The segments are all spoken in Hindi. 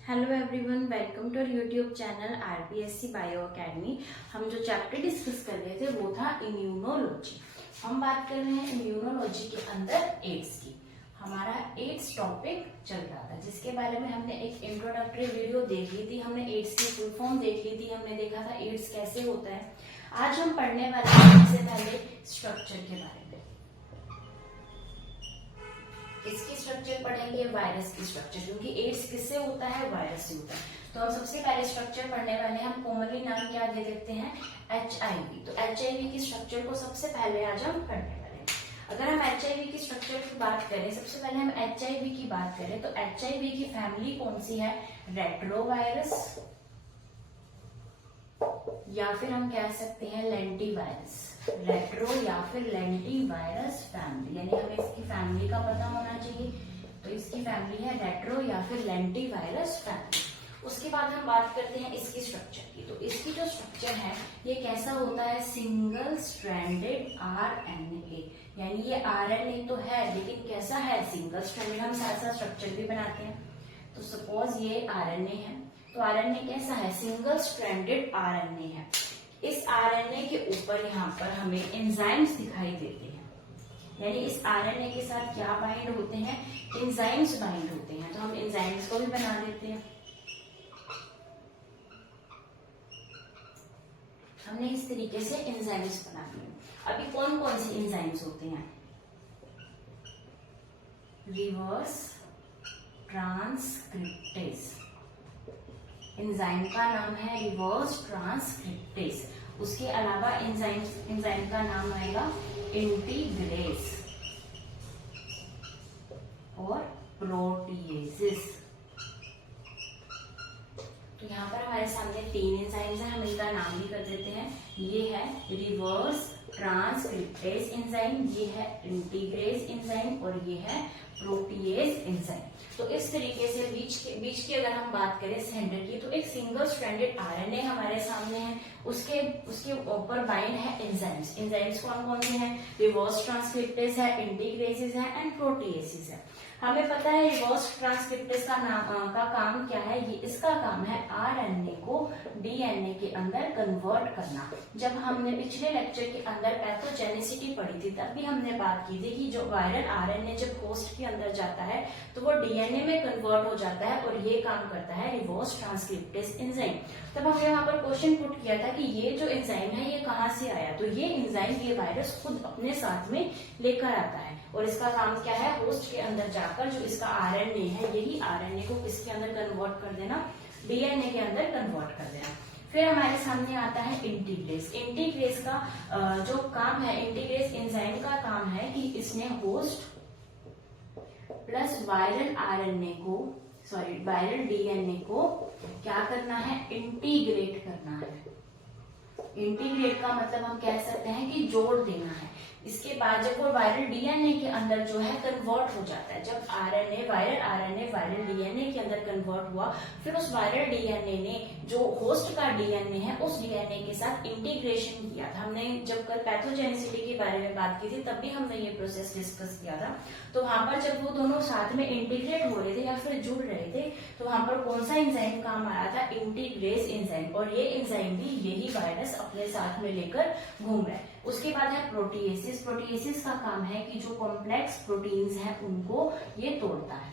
Hello everyone, welcome to YouTube channel RPSC bio academy. हम जो चैप्टर डिस्कस कर रहे थे वो था इम्यूनोलॉजी। हम बात कर रहे हैं इम्यूनोलॉजी के अंदर एड्स की। हमारा एड्स टॉपिक चल रहा था जिसके बारे में हमने एक इंट्रोडक्टरी वीडियो देख ली थी। हमने एड्स की फुल फॉर्म देख ली थी। हमने देखा था एड्स कैसे होता है। आज हम पढ़ने वाले हैं सबसे पहले स्ट्रक्चर के बारे में। किसकी स्ट्रक्चर पढ़ेंगे? वायरस की स्ट्रक्चर, क्योंकि एड्स किससे होता है? वायरस से होता है। तो हम सबसे पहले स्ट्रक्चर पढ़ने वाले हैं। हम कॉमनली नाम क्या दे देते हैं? HIV। तो HIV की स्ट्रक्चर को सबसे पहले आज हम पढ़ने वाले हैं। अगर हम HIV की स्ट्रक्चर की बात करें, सबसे पहले हम HIV की बात करें तो HIV की फैमिली कौन सी है? रेट्रोवायरस, या फिर हम कह सकते हैं लेंटिवायरस। रेट्रो या फिर लेंटिवायरस फैमिली, यानी हमें इसकी फैमिली का पता होना चाहिए। तो इसकी फैमिली है रेट्रो या फिर लेंटिवायरस फैमिली। उसके बाद हम बात करते हैं इसकी स्ट्रक्चर की। तो इसकी जो स्ट्रक्चर है ये कैसा होता है? सिंगल स्ट्रैंडेड RNA, यानी ये RNA तो है लेकिन कैसा है? Single stranded. हम साथ साथ स्ट्रक्चर भी बनाते हैं। तो सपोज ये RNA है, तो RNA कैसा है? सिंगल स्ट्रैंडेड RNA है। इस RNA के ऊपर यहाँ पर हमें एंजाइम्स दिखाई देते हैं, यानी इस RNA के साथ क्या बाइंड होते हैं? एंजाइम्स बाइंड होते हैं। तो हम एंजाइम्स को भी बना देते हैं। हमने इस तरीके से एंजाइम्स बना दिए। अभी कौन कौन सी एंजाइम्स होते हैं? रिवर्स ट्रांसक्रिप्टेज, एंजाइम का नाम है रिवर्स ट्रांसक्रिप्टेज। उसके अलावा एंजाइम का नाम आएगा इंटीग्रेस और प्रोटीएसेस। तो यहाँ पर हमारे सामने 3 एंजाइम्स हैं, हम इनका नाम भी कर देते हैं। ये है रिवर्स ट्रांसक्रिप्टेज एंजाइम, ये है इंटीग्रेस एंजाइम और ये है प्रोटीएज एंजाइम। तो इस तरीके से बीच की अगर हम बात करें सेंटर की, तो एक सिंगल स्ट्रैंडेड RNA हमारे सामने है। उसके ऊपर बाइंड है एंजाइम्स। एंजाइम्स कौन कौन से हैं? रिवर्स ट्रांसक्रिप्टेज है, इंटीग्रेसेस है एंड प्रोटीएसेस है। हमें पता है रिवर्स ट्रांसक्रिप्टेज का काम क्या है? ये इसका काम है RNA को DNA के अंदर कन्वर्ट करना। जब हमने पिछले लेक्चर के अंदर पैथोजेनिसिटी पढ़ी थी तब भी हमने बात की थी कि जो वायरल RNA जब होस्ट के अंदर जाता है तो वो DNA में कन्वर्ट हो जाता है और ये काम करता है रिवर्स ट्रांसक्रिप्टेज एंजाइम। तब हमने यहाँ पर क्वेश्चन पुट किया था कि ये जो एंजाइम है ये कहाँ से आया? तो ये एंजाइम ये वायरस खुद अपने साथ में लेकर आता है और इसका काम क्या है? होस्ट के अंदर जाकर जो इसका RNA है, यही RNA को किसके अंदर कन्वर्ट कर देना? DNA के अंदर कन्वर्ट कर देना। फिर हमारे सामने आता है इंटीग्रेस। इंटीग्रेस का जो काम है, इंटीग्रेस एंजाइम का काम है कि इसने होस्ट प्लस वायरल DNA को क्या करना है? इंटीग्रेट करना है। इंटीग्रेट का मतलब हम कह सकते हैं कि जोड़ देना है। इसके बाद जब वो वायरल DNA के अंदर जो है कन्वर्ट हो जाता है, जब वायरल DNA के अंदर कन्वर्ट हुआ, फिर उस वायरल DNA ने जो होस्ट का DNA है उस DNA के साथ इंटीग्रेशन किया था। हमने जब कल पैथोजेनिसिटी के बारे में बात की थी तब भी हमने ये प्रोसेस डिस्कस किया था। तो वहां पर जब वो दोनों साथ में इंटीग्रेट हो रहे थे या फिर जुड़ रहे थे तो वहां पर कौन सा एंजाइम काम आया था? इंटीग्रेस एंजाइम। और ये एंजाइम भी यही वायरस अपने साथ में लेकर घूम रहा है। उसके बाद है प्रोटीएसिस। प्रोटीएसिस का काम है कि जो कॉम्प्लेक्स प्रोटीन्स हैं उनको ये तोड़ता है।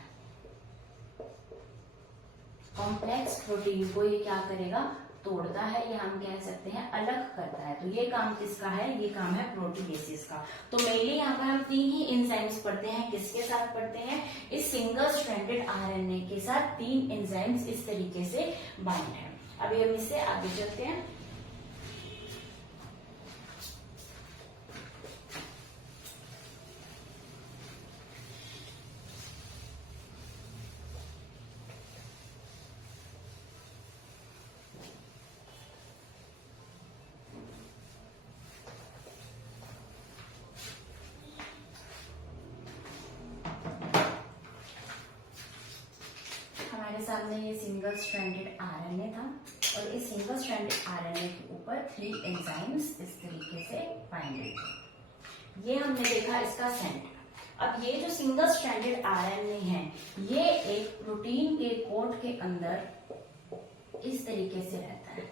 कॉम्प्लेक्स प्रोटीन को ये क्या करेगा? तोड़ता है, या हम कह सकते हैं अलग करता है। तो ये काम किसका है? ये काम है प्रोटीएसिस का। तो मेनली यहाँ पर हम 3 ही एंजाइम्स पढ़ते हैं। किसके साथ पढ़ते हैं? इस सिंगल स्ट्रैंडेड RNA के साथ 3 एंजाइम्स इस तरीके से बाइंड है। अभी हम इससे आगे चलते हैं। हमारे सामने ये सिंगल स्ट्रैंडेड RNA था और इस सिंगल स्ट्रैंडेड RNA के ऊपर 3 एंजाइम्स इस तरीके से बाइंडेड थे। ये हमने देखा इसका सेंटर। अब ये जो सिंगल स्ट्रैंडेड आरएनए है, ये एक प्रोटीन के कोट के अंदर इस तरीके से रहता है।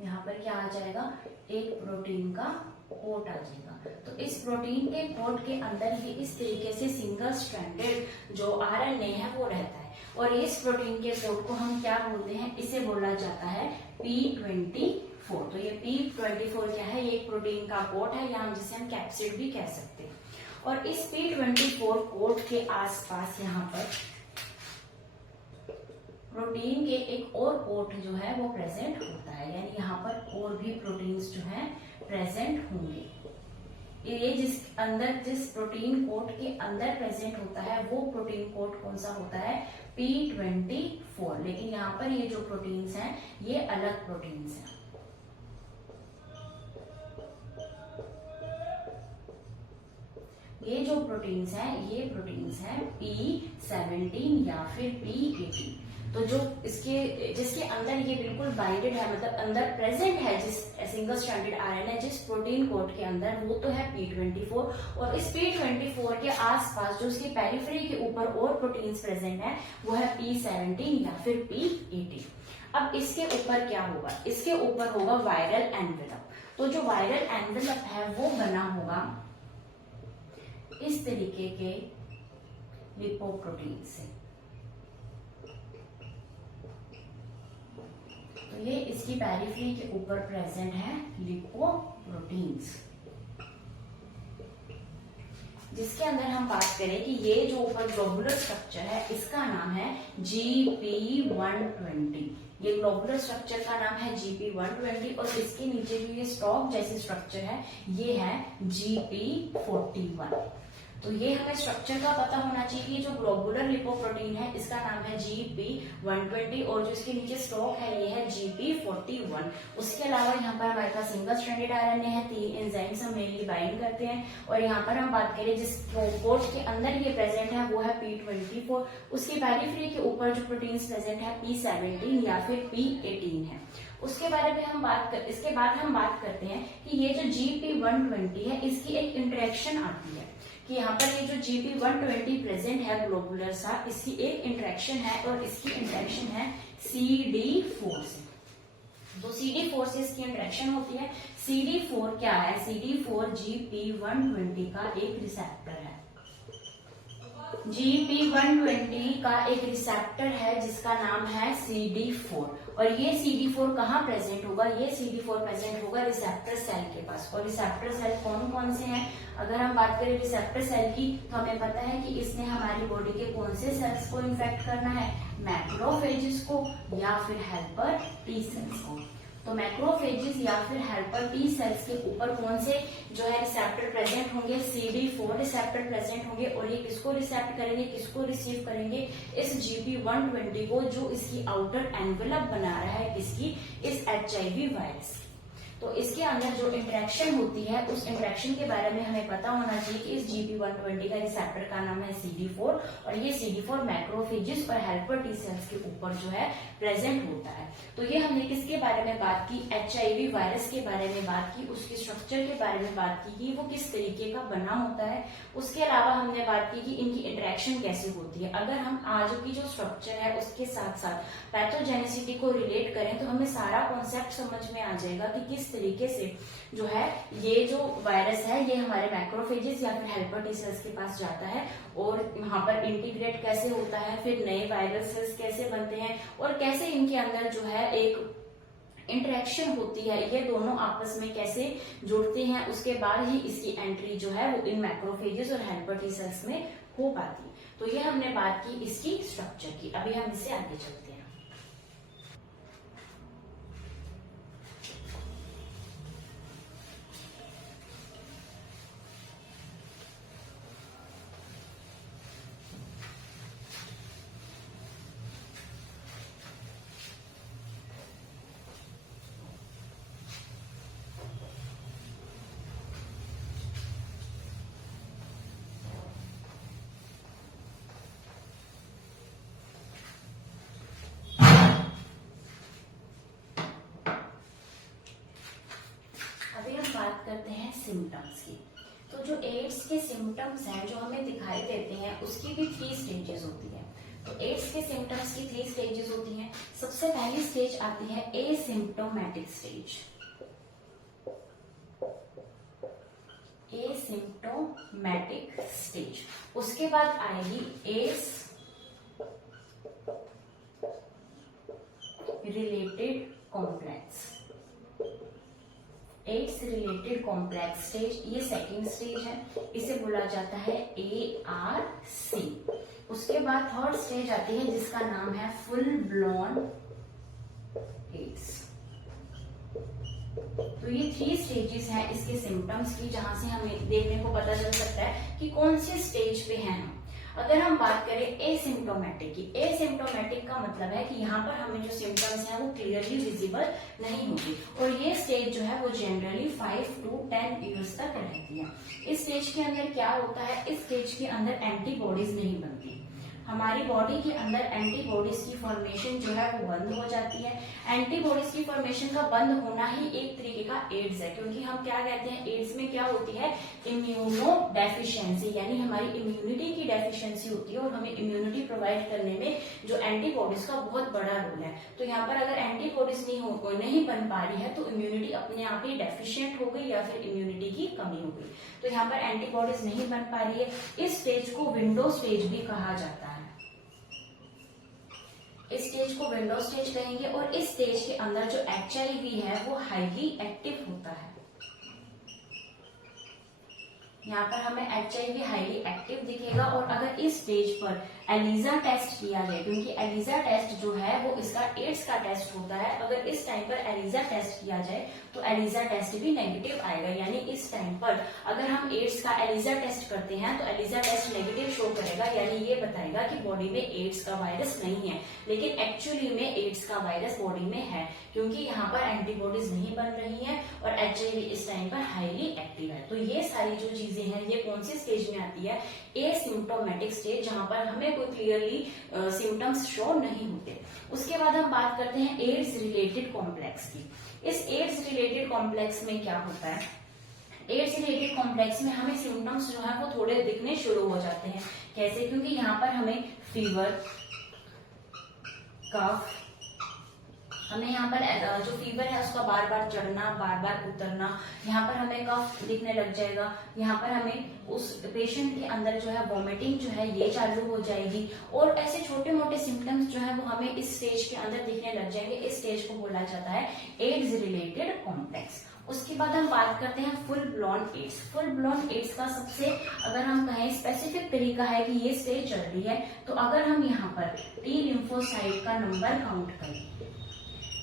यहाँ पर क्या आ जाएगा, एक प्रोटीन का कोट आ जाएगा। तो इस प्रोटीन के कोट के अंदर ये इस तरीके से सिंगल स्ट्रैंडेड जो आरएनए है वो रहता है। और इस प्रोटीन के कोट को हम क्या बोलते हैं, इसे बोला जाता है P24। तो ये P24 क्या है, ये एक प्रोटीन का कोट है, यहाँ जिसे हम कैप्सिड भी कह सकते हैं। और इस P24 कोट के आसपास यहाँ पर प्रोटीन के एक और कोट जो है वो प्रेजेंट होता है, यानी यहाँ पर और भी प्रोटीन्स जो है प्रेजेंट होंगे। ये जिस प्रोटीन कोट के अंदर प्रेजेंट होता है वो प्रोटीन कोट कौन सा होता है, P24। लेकिन यहाँ पर ये जो प्रोटीन्स हैं ये अलग प्रोटीन्स हैं। ये जो प्रोटीन्स हैं ये प्रोटीन्स हैं P17 या फिर P18। तो जो जिसके अंदर ये बिल्कुल बाइंडेड है, मतलब अंदर प्रेजेंट है, जिस सिंगल स्ट्रैंडेड आरएनए जिस प्रोटीन कोट के अंदर, वो तो है P24। और इस P24 के आसपास जो उसकी पेरिफेरी के ऊपर और प्रोटीन्स प्रेजेंट है वो है P17 या फिर P18। अब इसके ऊपर क्या होगा, इसके ऊपर होगा वायरल एनवेलप। तो जो वायरल एनवेलप है वो बना होगा इस तरीके के लिपोप्रोटीन से। तो ये इसकी पेरिफेरी के ऊपर प्रेजेंट है लिपोप्रोटीन्स, जिसके अंदर हम बात करें कि ये जो ऊपर ग्लोबुलर स्ट्रक्चर है इसका नाम है GP120। ये ग्लोबुलर स्ट्रक्चर का नाम है GP120 और इसके नीचे जो ये स्टॉक जैसी स्ट्रक्चर है ये है GP41। तो ये हमें स्ट्रक्चर का पता होना चाहिए। जो ग्लोबुलर लिपोप्रोटीन है इसका नाम है GP120 और जो इसके नीचे स्टॉक है ये है GP41। उसके अलावा यहाँ पर हमारे पास सिंगल स्ट्रैंडेड आरएनए है, 3 एंजाइम्स हम मेनली बाइंड करते हैं। और यहाँ पर हम बात करें जिस कोट के अंदर ये प्रेजेंट है वो है P24। उसकी पेरिफेरी के ऊपर जो प्रोटीन्स प्रेजेंट है P17 या फिर P18 है। उसके बारे में इसके बाद हम बात करते हैं कि ये जो GP120 है इसकी एक इंटरेक्शन आती है कि यहाँ पर ये जो GP120 प्रेजेंट है ग्लोबुलर सा, इसकी एक इंटरेक्शन है और इसकी इंटरेक्शन है CD4 से। तो CD4 से इसकी इंटरेक्शन होती है। CD4 क्या है, CD4 GP120 का एक रिसेप्टर है। GP120 का एक रिसेप्टर है जिसका नाम है CD4। और ये CD4 कहाँ प्रेजेंट होगा, ये CD4 प्रेजेंट होगा रिसेप्टर सेल के पास। और रिसेप्टर सेल कौन कौन से हैं, अगर हम बात करें रिसेप्टर सेल की तो हमें पता है कि इसने हमारी बॉडी के कौन से सेल्स को इन्फेक्ट करना है, मैक्रोफेजेस को या फिर हेल्पर टी सेल्स को। तो मैक्रोफेजेस या फिर हेल्पर टी सेल्स के ऊपर कौन से जो है रिसेप्टर प्रेजेंट होंगे, CD4 रिसेप्टर प्रेजेंट होंगे। और ये किसको रिसेप्ट करेंगे, किसको रिसीव करेंगे, इस GP120 को, जो इसकी आउटर एनवेलप बना रहा है किसकी, इस HIV वायरस। तो इसके अंदर जो इंटरेक्शन होती है उस इंटरेक्शन के बारे में हमें पता होना चाहिए कि इस GP120 का रिसेप्टर का नाम है CD4 और ये CD4 मैक्रोफेजेस और हेल्पर टी सेल्स के ऊपर जो है प्रेजेंट होता है। तो ये हमने किसके बारे में बात की, HIV वायरस के बारे में बात की, उसके स्ट्रक्चर के बारे में बात की कि वो किस तरीके का बना होता है। उसके अलावा हमने बात की कि इनकी इंटरेक्शन कैसे होती है। अगर हम आज की जो स्ट्रक्चर है उसके साथ साथ पैथोजेनेसिटी को रिलेट करें तो हमें सारा कॉन्सेप्ट समझ में आ जाएगा कि किस तरीके से जो है ये जो वायरस है ये हमारे मैक्रोफेजेस या फिर हेल्पर टी सेल्स के पास जाता है और वहां पर इंटीग्रेट कैसे होता है, फिर नए वायरल सेल्स कैसे बनते हैं और कैसे इनके अंदर जो है एक इंटरेक्शन होती है, ये दोनों आपस में कैसे जुड़ते हैं। उसके बाद ही इसकी एंट्री जो है वो इन मैक्रोफेजेस और हेल्पर टी सेल्स में हो पाती। तो ये हमने बात की इसकी स्ट्रक्चर की। अभी हम इससे आगे चलते हैं। बात करते हैं सिम्टम्स की। तो जो एड्स के सिम्टम्स हैं जो हमें दिखाई देते हैं उसकी भी 3 स्टेजेस होती है। तो एड्स के सिम्टम्स की 3 स्टेजेस होती हैं। सबसे पहली स्टेज आती है एसिम्प्टोमेटिक स्टेज। Asymptomatic stage. उसके बाद आएगी AIDS related complex. AIDS related complex stage, ये सेकेंड स्टेज है, इसे बोला जाता है ARC। उसके बाद थर्ड स्टेज आती है जिसका नाम है फुल ब्लॉन एड्स। तो ये 3 स्टेजेस हैं इसके सिम्टम्स की, जहां से हमें देखने को पता चल सकता है कि कौन से स्टेज पे हैं हम। अगर हम बात करें एसिम्प्टोमेटिक की, एसिम्प्टोमेटिक का मतलब है कि यहाँ पर हमें जो सिम्टम्स हैं वो क्लियरली विजिबल नहीं होगी, और ये स्टेज जो है वो जनरली 5 to 10 ईयर्स तक रहती है। इस स्टेज के अंदर क्या होता है, इस स्टेज के अंदर एंटीबॉडीज नहीं बनती। हमारी बॉडी के अंदर एंटीबॉडीज की फॉर्मेशन जो है वो बंद हो जाती है। एंटीबॉडीज की फॉर्मेशन का बंद होना ही एक तरीके का एड्स है, क्योंकि हम क्या कहते हैं, एड्स में क्या होती है, इम्यूनो डेफिशिएंसी, यानी हमारी इम्यूनिटी की डेफिशिएंसी होती है, और हमें इम्यूनिटी प्रोवाइड करने में जो एंटीबॉडीज का बहुत बड़ा रोल है। तो यहाँ पर अगर एंटीबॉडीज नहीं बन पा रही है तो इम्यूनिटी अपने आप ही डेफिशिएंट हो गई या फिर इम्यूनिटी की कमी हो गई। तो यहाँ पर एंटीबॉडीज नहीं बन पा रही है। इस स्टेज को विंडो स्टेज भी कहा जाता है। इस स्टेज को विंडो स्टेज कहेंगे, और इस स्टेज के अंदर जो HIV है वो हाईली एक्टिव होता है। यहाँ पर हमें HIV हाईली एक्टिव दिखेगा। और अगर इस स्टेज पर एलिजा टेस्ट किया जाए, क्योंकि एलिजा टेस्ट जो है वो इसका एड्स का टेस्ट होता है, अगर इस टाइम पर एलिजा टेस्ट किया जाए तो एलिजा टेस्ट भी नेगेटिव आएगा। यानी इस टाइम पर अगर हम एड्स का एलिजा टेस्ट करते हैं तो एलिजा टेस्ट नेगेटिव शो करेगा, यानी ये बताएगा कि बॉडी में एड्स का वायरस नहीं है, लेकिन एक्चुअली में एड्स का वायरस बॉडी में है, क्योंकि यहाँ पर एंटीबॉडीज नहीं बन रही है और HIV इस टाइम पर हाईली एक्टिव है। तो ये सारी जो चीजें हैं ये कौन सी स्टेज में आती है, एसिम्प्टोमेटिक स्टेज, जहां पर हमें कोई क्लियरली सिम्टम्स शो नहीं होते। उसके बाद हम बात करते हैं एड्स रिलेटेड कॉम्प्लेक्स की। इस एड्स रिलेटेड कॉम्प्लेक्स में क्या होता है, एड्स रिलेटेड कॉम्प्लेक्स में हमें सिम्टम्स जो है वो थोड़े दिखने शुरू हो जाते हैं। कैसे, क्योंकि यहाँ पर हमें फीवर, कफ, हमें यहाँ पर जो फीवर है उसका बार बार चढ़ना, बार बार उतरना, यहाँ पर हमें कफ दिखने लग जाएगा। यहाँ पर हमें उस पेशेंट के अंदर जो है वॉमिटिंग जो है ये चालू हो जाएगी, और ऐसे छोटे मोटे सिम्टम्स जो है वो हमें इस स्टेज के अंदर दिखने लग जाएंगे। इस स्टेज को बोला जाता है एड्स रिलेटेड कॉम्प्लेक्स। उसके बाद हम बात करते हैं full blown AIDS. Full blown AIDS का सबसे अगर हम कहें स्पेसिफिक तरीका है कि ये स्टेज चल रही है, तो अगर हम यहाँ पर टी लिम्फोसाइट का नंबर काउंट करें,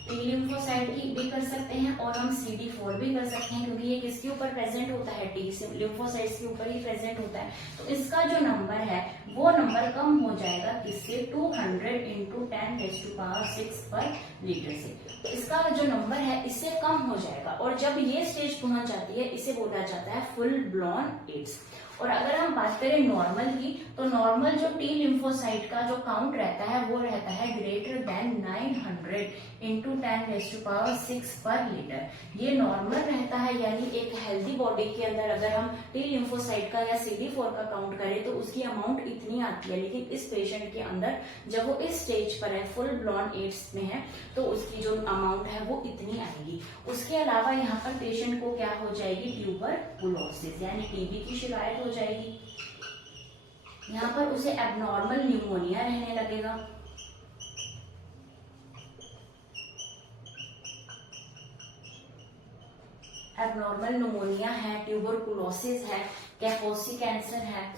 टी लिम्फोसाइट की भी कर सकते हैं और हम CD4 भी कर सकते हैं, क्योंकि ये किसके ऊपर प्रेजेंट होता है, टी लिम्फोसाइट्स के ऊपर ही प्रेजेंट होता है। तो इसका जो नंबर है वो नंबर कम हो जाएगा किससे, 200 × 10⁻6 पर लीटर से। इसका जो नंबर है इससे कम हो जाएगा, और जब ये स्टेज पहुंच जाती है इसे बोला जाता है फुल ब्लॉन एड्स। और अगर हम बात करें नॉर्मल की, तो नॉर्मल जो टी लिम्फोसाइट का जो काउंट रहता है वो रहता है ग्रेटर देन 900 × 10⁻6 पर लीटर। ये नॉर्मल रहता है, यानी एक हेल्दी बॉडी के अंदर अगर हम टी लिम्फोसाइट का या CD4 का काउंट करें तो उसकी अमाउंट इतनी आती है, लेकिन इस पेशेंट के अंदर जब वो इस स्टेज पर है, फुल ब्लॉन एड्स में है, तो उसकी जो अमाउंट है वो इतनी आएगी। उसके अलावा यहाँ पर पेशेंट को क्या हो जाएगी, ट्यूबरकुलोसिस यानी TB की शिकायत हो जाएगी। यहाँ पर उसे एबनॉर्मल न्यूमोनिया रहने लगेगा। एबनॉर्मल न्यूमोनिया है, ट्यूबरकुलोसिस है, कैपोसी कैंसर है।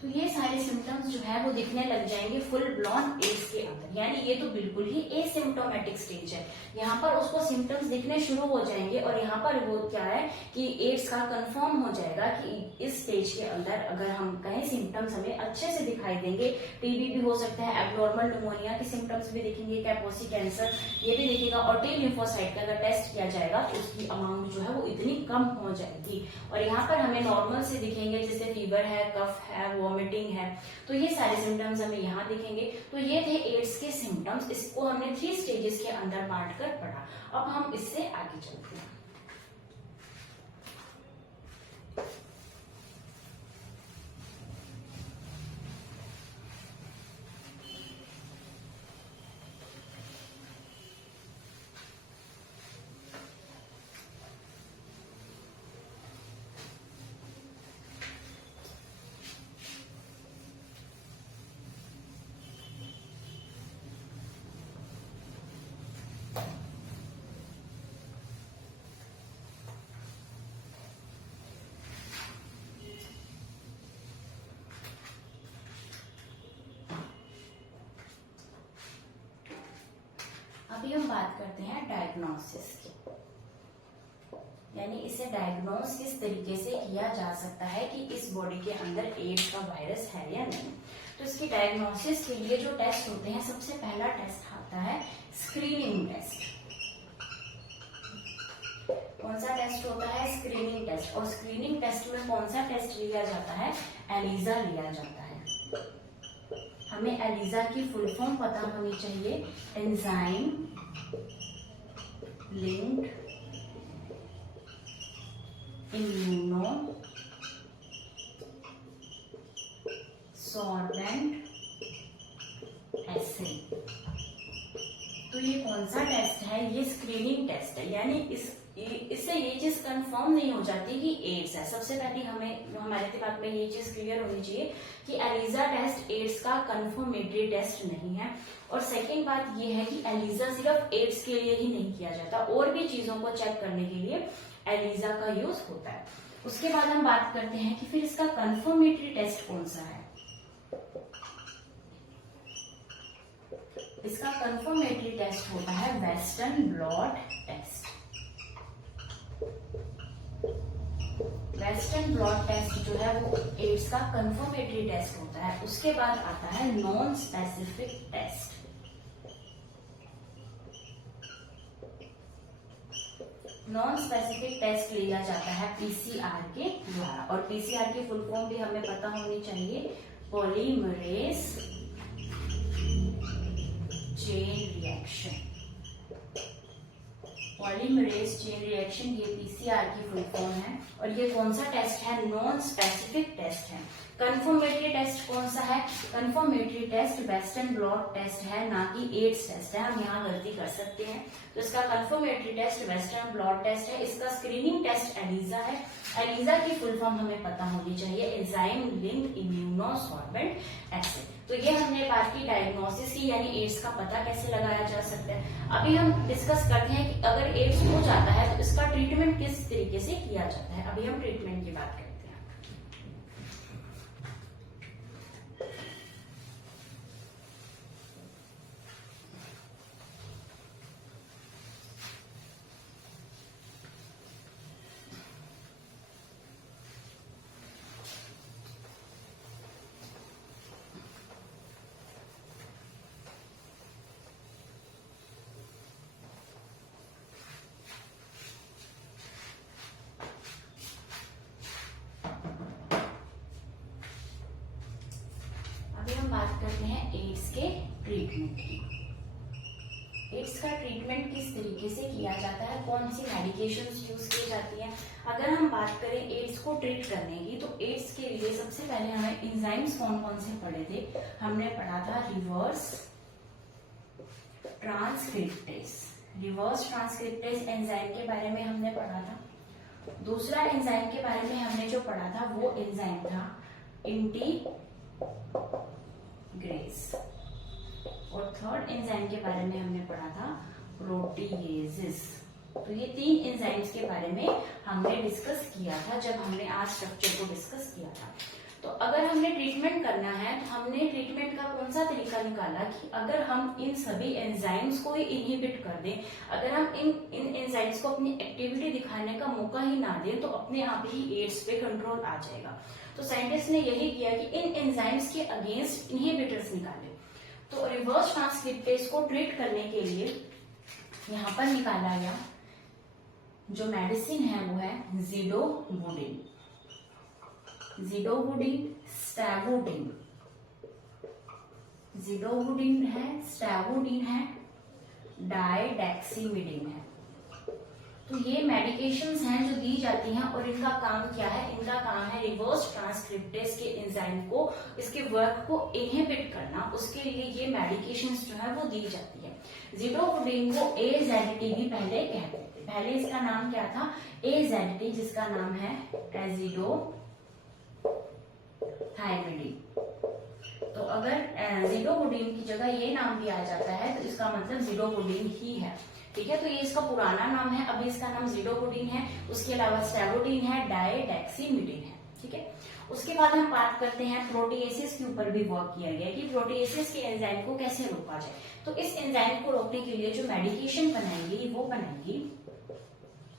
तो ये सारे सिम्टम्स जो है वो दिखने लग जाएंगे फुल ब्लॉन एड्स के अंदर, यानी ये तो बिल्कुल ही एसिम्प्टोमेटिक स्टेज है। यहाँ पर उसको सिम्टम्स दिखने शुरू हो जाएंगे, और यहाँ पर वो क्या है कि एड्स का कंफर्म हो जाएगा कि इस स्टेज के अंदर अगर हम कहें सिम्टम्स हमें अच्छे से दिखाई देंगे, TB भी हो सकता है, एबनॉर्मल न्यूमोनिया के सिम्टम्स भी दिखेंगे, कैपोसी कैंसर ये भी दिखेगा, और टी लिम्फोसाइट का अगर टेस्ट किया जाएगा तो उसकी अमाउंट जो है वो इतनी कम हो जाएगी। और यहाँ पर हमें नॉर्मल से दिखेंगे, जैसे फीवर है, कफ है, वॉमिटिंग है, तो ये सारे सिम्टम्स हमें यहाँ दिखेंगे। तो ये थे एड्स के सिम्टम्स, इसको हमने 3 स्टेजेस के अंदर बांट कर पढ़ा। अब हम इससे आगे चलते हैं। अभी हम बात करते हैं डायग्नोसिस की, यानी इसे डायग्नोस किस तरीके से किया जा सकता है कि इस बॉडी के अंदर एड्स का वायरस है या नहीं। तो इसकी डायग्नोसिस के लिए जो टेस्ट होते हैं, सबसे पहला टेस्ट आता है स्क्रीनिंग टेस्ट। कौन सा टेस्ट होता है? Screening test. और स्क्रीनिंग टेस्ट में कौन सा टेस्ट लिया जाता है? एलिजा लिया जाता है। हमें एलिजा की फुल फॉर्म पता होनी चाहिए, enzyme linked immunosorbent assay. तो ये कौन सा टेस्ट है? ये स्क्रीनिंग टेस्ट है, यानी इससे ये चीज कंफर्म नहीं हो जाती कि एड्स है। सबसे पहले हमारे दिमाग में ये चीज क्लियर होनी चाहिए कि एलिजा टेस्ट एड्स का कंफर्मेटरी टेस्ट नहीं है। और सेकेंड बात ये है कि एलिजा सिर्फ एड्स के लिए ही नहीं किया जाता, और भी चीजों को चेक करने के लिए एलिजा का यूज होता है। उसके बाद हम बात करते हैं कि फिर इसका कंफर्मेटरी टेस्ट कौन सा है। इसका कंफर्मेटरी टेस्ट होता है western blot test. Western blot test जो है वो एड्स का कंफर्मेटरी टेस्ट होता है। उसके बाद आता है non specific test. Non specific test लिया जाता है पीसीआर के द्वारा, और पीसीआर की फुल फॉर्म भी हमें पता होनी चाहिए, polymerase chain reaction. Polymerase chain reaction ये पीसीआर की फुल फॉर्म है। और ये कौन सा टेस्ट है? नॉन स्पेसिफिक टेस्ट है। कंफर्मेटरी टेस्ट कौन सा है? Confirmatory test western blot test है, ना कि एड्स टेस्ट है। हम यहाँ गलती कर सकते हैं। तो इसका confirmatory test western blot test है। इसका स्क्रीनिंग टेस्ट एलिजा है। एलिजा की फुल फॉर्म हमें पता होनी चाहिए, enzyme linked immunosorbent assay. तो ये हमने बात की डायग्नोसिस की, यानी एड्स का पता कैसे लगाया जा सकता है। अभी हम डिस्कस करते हैं कि अगर एड्स हो जाता है तो इसका ट्रीटमेंट किस तरीके से किया जाता है। अभी हम ट्रीटमेंट की बात करते हैं। बात करते हैं एड्स के ट्रीटमेंट की। एड्स का ट्रीटमेंट किस तरीके से किया जाता है, कौन सी मेडिकेशंस यूज की जाती हैं। अगर हम बात करें एड्स को ट्रीट करने की, तो एड्स के लिए सबसे पहले हमें एंजाइम्स कौन कौन से पढ़े थे। हमने पढ़ा था reverse transcriptase. Reverse transcriptase enzyme के बारे में हमने पढ़ा था। दूसरा एंजाइम के बारे में हमने जो पढ़ा था वो एंजाइम था इंटीग्रेज। और थर्ड एंजाइम के बारे में हमने पढ़ा था प्रोटीएजेस। तो ये 3 एंजाइम्स के बारे में हमने डिस्कस किया था जब हमने आज स्ट्रक्चर को डिस्कस किया था। तो अगर हमने ट्रीटमेंट करना है तो हमने ट्रीटमेंट का कौन सा तरीका निकाला कि अगर हम इन सभी एंजाइम्स को ही इनहिबिट कर दें, अगर हम इन एंजाइम्स को अपनी एक्टिविटी दिखाने का मौका ही ना दें, तो अपने आप ही एड्स पे कंट्रोल आ जाएगा। तो साइंटिस्ट ने यही किया कि इन एंजाइम्स के अगेंस्ट इनहिबिटर्स निकाले। तो रिवर्स ट्रांसक्रिप्टेज को ट्रीट करने के लिए यहाँ पर निकाला गया जो मेडिसिन है वो है ज़िडोवुडिन। ज़िडोवुडिन स्टैवोडिन, ज़िडोवुडिन है, स्टैवोडिन है, डाइडेक्सीमिडिन है। तो ये मेडिकेशंस हैं जो दी जाती हैं और इनका काम क्या है? इनका काम है रिवर्स ट्रांसक्रिप्टेज के एंजाइम को, इसके वर्क को इनहिबिट करना। उसके लिए ये मेडिकेशंस जो है वो दी जाती है। ज़िडोवुडिन को एजेडिटी भी पहले कहते थे। पहले इसका नाम क्या था? एजेडिटी, जिसका नाम है एजिडोथायरिडी। तो अगर ज़िडोवुडिन की जगह ये नाम भी आ जाता है तो इसका मतलब ज़िडोवुडिन ही है। ठीक है, तो ये इसका पुराना नाम है, अभी इसका नाम ज़िडोवुडिन है। उसके अलावा स्टैवोडिन है, डाइडेक्सीमिडिन है। ठीक है, उसके बाद हम बात करते हैं प्रोटीएसिस के ऊपर भी वर्क किया गया कि प्रोटीएसिस के एंजाइम को कैसे रोका जाए। तो इस एंजाइम को रोकने के लिए जो मेडिकेशन बनाएंगी वो बनाएंगी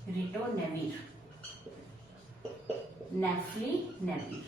रिटोनेविर, नेफ्लिनेविर।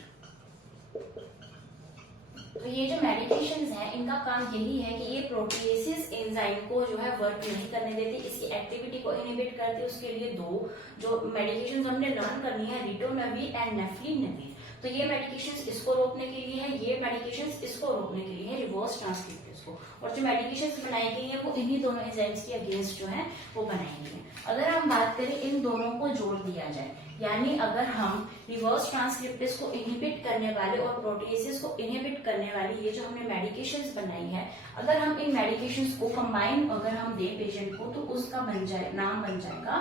तो ये जो मेडिकेशंस हैं इनका काम यही है कि ये प्रोटीएसिस एंजाइम को जो है वर्क नहीं करने देते, इसकी एक्टिविटी को इनहिबिट करते। उसके लिए दो जो मेडिकेशंस हमने लर्न करनी है, रिटोनेविर एंड नेफ्लिनेविर। तो ये मेडिकेशंस इसको रोकने के लिए है, ये मेडिकेशंस इसको रोकने के लिए है, रिवर्स ट्रांसक्रिप्टेज को। और जो मेडिकेशंस बनाई गई है वो इन्हीं दोनों एंजाइम्स के अगेंस्ट जो है वो बनाई गई है। अगर हम बात करें इन दोनों को जोड़ दिया जाए, यानी अगर हम रिवर्स ट्रांसक्रिप्टेज को इनहिबिट करने वाले और प्रोटीएसिस को इनहिबिट करने वाली ये जो हमने मेडिकेशंस बनाई है, अगर हम इन मेडिकेशंस को कंबाइन अगर हम दें पेशेंट को तो उसका नाम बन जाएगा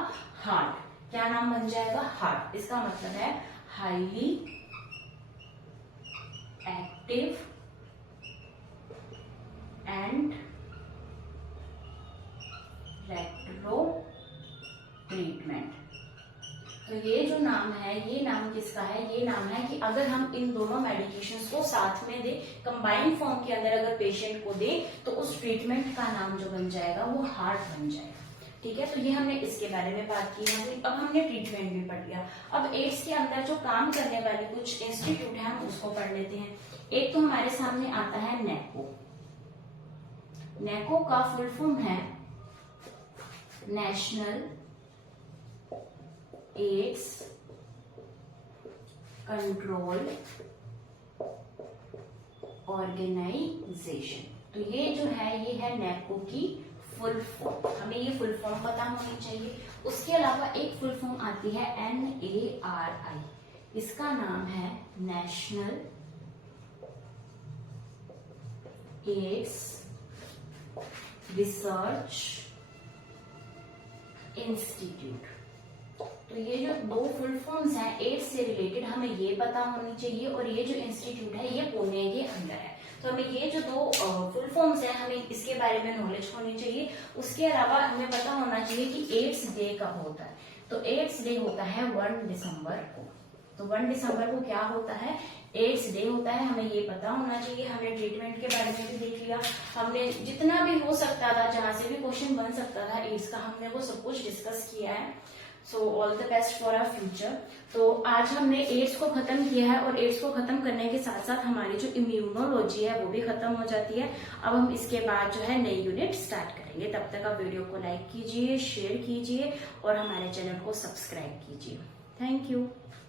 हार्ट। क्या नाम बन जाएगा? हार्ट। इसका मतलब है highly active and retro treatment. तो ये जो नाम है, ये नाम किसका है? ये नाम है कि अगर हम इन दोनों मेडिकेशंस को साथ में दें, कंबाइंड फॉर्म के अंदर अगर पेशेंट को दें तो उस ट्रीटमेंट का नाम जो बन जाएगा वो हार्ट बन जाएगा। ठीक है, तो ये हमने इसके बारे में बात की है। अब हमने ट्रीटमेंट भी पढ़ लिया। अब एड्स के अंदर जो काम करने वाले कुछ इंस्टीट्यूट है हम उसको पढ़ लेते हैं। एक तो हमारे सामने आता है नेको। नेको का फुल फॉर्म है नेशनल एड्स कंट्रोल ऑर्गेनाइजेशन। तो ये जो है ये है नेको की फुल फॉर्म, हमें ये फुल फॉर्म पता होनी चाहिए। उसके अलावा एक फुल फॉर्म आती है NARI, इसका नाम है नेशनल एड्स रिसर्च इंस्टीट्यूट। तो ये जो दो फुल फॉर्म्स हैं एड्स से रिलेटेड हमें ये पता होनी चाहिए, और ये जो इंस्टीट्यूट है ये पुणे के अंदर है। तो हमें ये जो दो फुल फॉर्म्स हैं हमें इसके बारे में नॉलेज होनी चाहिए। उसके अलावा हमें पता होना चाहिए कि एड्स डे कब होता है। तो एड्स डे होता है 1 दिसंबर को। तो 1 दिसंबर को क्या होता है? एड्स डे होता है, हमें ये पता होना चाहिए। हमने ट्रीटमेंट के बारे में भी देख लिया, हमने जितना भी हो सकता था, जहां से भी क्वेश्चन बन सकता था एड्स का, हमने वो सब कुछ डिस्कस किया है। So all the best for our future. तो आज हमने एड्स को खत्म किया है, और एड्स को खत्म करने के साथ साथ हमारी जो इम्यूनोलॉजी है वो भी खत्म हो जाती है। अब हम इसके बाद जो है नई यूनिट स्टार्ट करेंगे। तब तक आप वीडियो को लाइक कीजिए, शेयर कीजिए और हमारे चैनल को सब्सक्राइब कीजिए। Thank you.